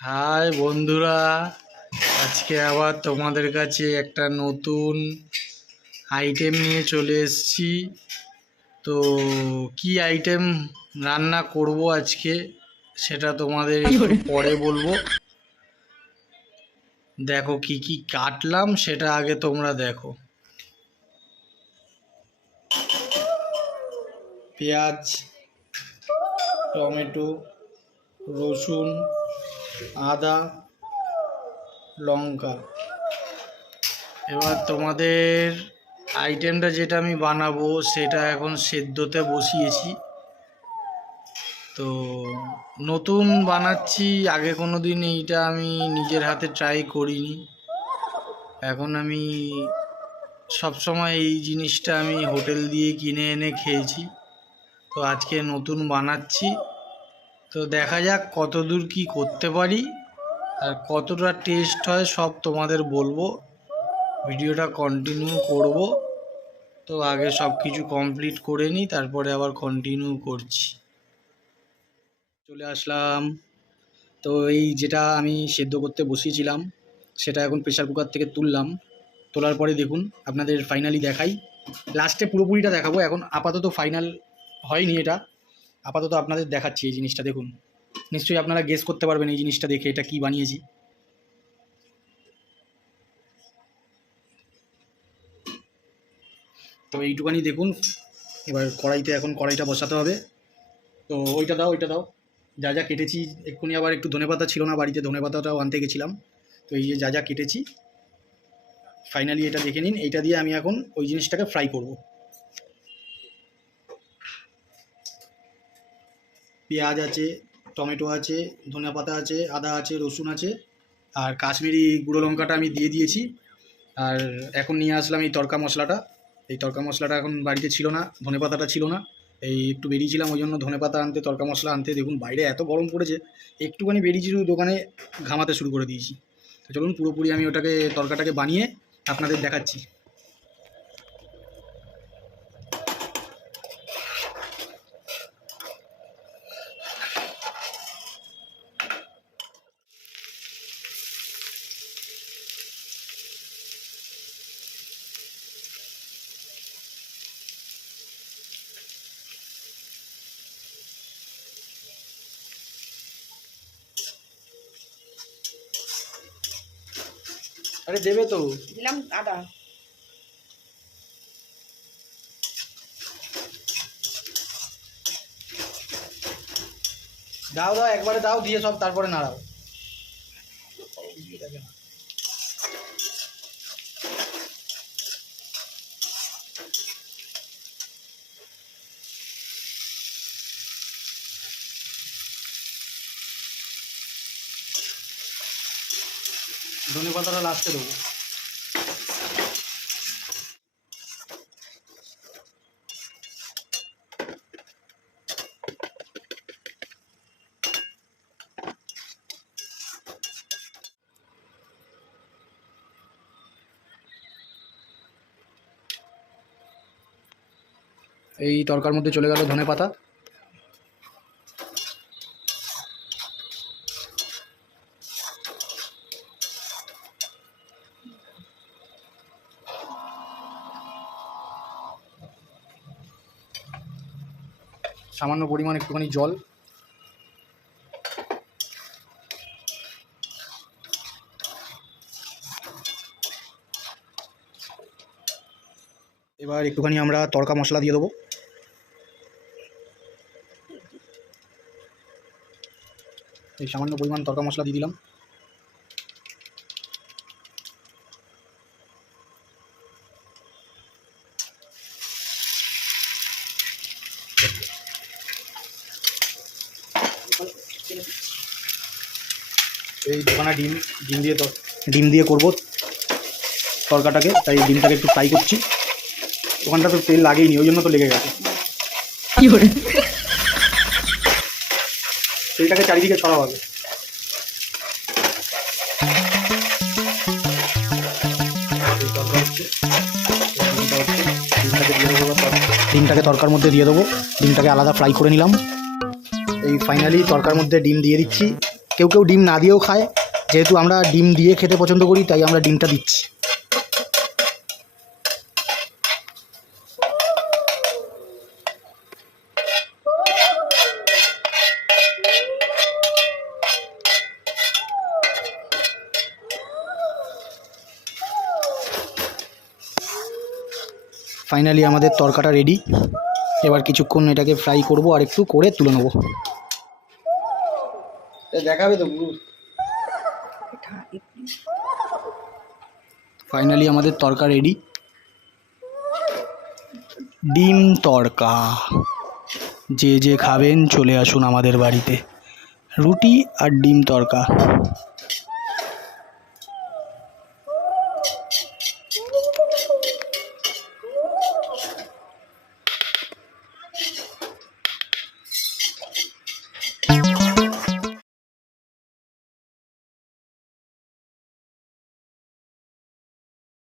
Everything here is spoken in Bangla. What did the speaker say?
হাই বন্ধুরা, আজকে আবার তোমাদের কাছে একটা নতুন আইটেম নিয়ে চলে এসেছি। তো কি আইটেম রান্না করব আজকে সেটা তোমাদের একটু পরে বলবো। দেখো কি কি কাটলাম সেটা আগে তোমরা দেখো। পেঁয়াজ, টমেটো, রসুন, আদা, লঙ্কা। এবার তোমাদের আইটেমটা যেটা আমি বানাবো সেটা এখন সেদ্ধতে বসিয়েছি। তো নতুন বানাচ্ছি, আগে কোনো দিন এইটা আমি নিজের হাতে ট্রাই করিনি। এখন আমি সবসময় এই জিনিসটা আমি হোটেল দিয়ে কিনে এনে খেয়েছি, তো আজকে নতুন বানাচ্ছি। তো দেখা যাক কতদূর কি করতে পারি আর কতটা টেস্ট হয় সব তোমাদের বলবো। ভিডিওটা কন্টিনিউ করব। তো আগে সব কিছু কমপ্লিট করে নিই, তারপরে আবার কন্টিনিউ করছি। চলে আসলাম। তো এই যেটা আমি সেদ্ধ করতে বসিয়েছিলাম সেটা এখন প্রেসার কুকার থেকে তুললাম। তোলার পরে দেখুন আপনাদের ফাইনালি দেখাই, লাস্টে পুরোপুরিটা দেখাবো। এখন আপাতত ফাইনাল হয়নি এটা, আপাতত আপনাদের দেখাচ্ছি এই জিনিসটা। দেখুন, নিশ্চয়ই আপনারা গেস করতে পারবেন এই জিনিসটা দেখে এটা কি বানিয়েছি। তো এইটুকানি দেখুন। এবার কড়াইতে এখন কড়াইটা বসাতে হবে। তো ওইটা দাও, ওইটা দাও। যা যা কেটেছি, এক্ষুনি আবার একটু ধনেপাতা ছিল না বাড়িতে, ধনেপাতাটাও আনতে গেছিলাম। তো এই যে যা যা কেটেছি, ফাইনালি এটা দেখে নিন। এইটা দিয়ে আমি এখন ওই জিনিসটাকে ফ্রাই করব। পেঁয়াজ আছে, টমেটো আছে, ধনেপাতা আছে, আদা আছে, রসুন আছে, আর কাশ্মীরি গুঁড়ো লঙ্কাটা আমি দিয়ে দিয়েছি। আর এখন নিয়ে আসলাম এই তড়কা মশলাটা। এই তড়কা মশলাটা এখন বাড়িতে ছিল না, ধনেপাতাটা ছিল না, এই একটু বেরিয়েছিলাম, ওই জন্য ধনেপাতা আনতে, তড়কা মশলা আনতে। দেখুন বাইরে এত গরম পড়েছে, একটুখানি বেরিয়েছি দোকানে, ঘামাতে শুরু করে দিয়েছি। তো চলুন পুরোপুরি আমি ওটাকে তড়কাটাকে বানিয়ে আপনাদের দেখাচ্ছি। আরে দেবে তো, দিলাম আদা। দাও দাও, একবারে দাও, দিয়ে সব তারপরে নাড়াও। ধনেপাতাটা লাস্টে দেবো। এই তরকার মধ্যে চলে গেল ধনেপাতা। সামান্য পরিমাণ একটুখানি জল। এবার একটুখানি আমরা তড়কা মশলা দিয়ে দেবো। এই সামান্য পরিমাণ তড়কা মশলা দিয়ে দিলাম। এই দোকানে ডিম দিয়ে করবো তরকাটাকে, তাই ডিমটাকে একটু ফ্রাই করছি। ওখানটা তো তেল লাগেইনি, ওই জন্য তো লেগে গেছে। তেলটাকে চারিদিকে ছড়াও হবে। ডিমটাকে তরকার মধ্যে দিয়ে দেবো, ডিমটাকে আলাদা ফ্রাই করে নিলাম। এই ফাইনালি তরকার মধ্যে ডিম দিয়ে দিচ্ছি। কেউ কেউ ডিম না দিয়েও খায়, যেহেতু আমরা ডিম দিয়ে খেতে পছন্দ করি তাই আমরা ডিমটা দিচ্ছি। ফাইনালি আমাদের তরকাটা রেডি। এবার কিছুক্ষণ এটাকে ফ্রাই করব আর একটু করে তুলে নেব। দেখাবে তো। ফাইনালি আমাদের তরকা রেডি, ডিম তরকা। যে যে খাবেন চলে আসুন আমাদের বাড়িতে, রুটি আর ডিম তরকা।